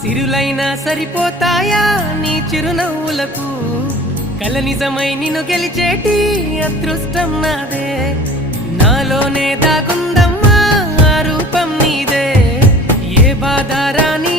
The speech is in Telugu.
సిరులైనా సరిపోతాయా నీ చిరునవ్వులకు కల నిజమై నిన్ను గెలిచేటి అదృష్టం నాదే నాలోనే దాగుందమ్మా ఆ రూపం నీదే ఏ బాధ రాని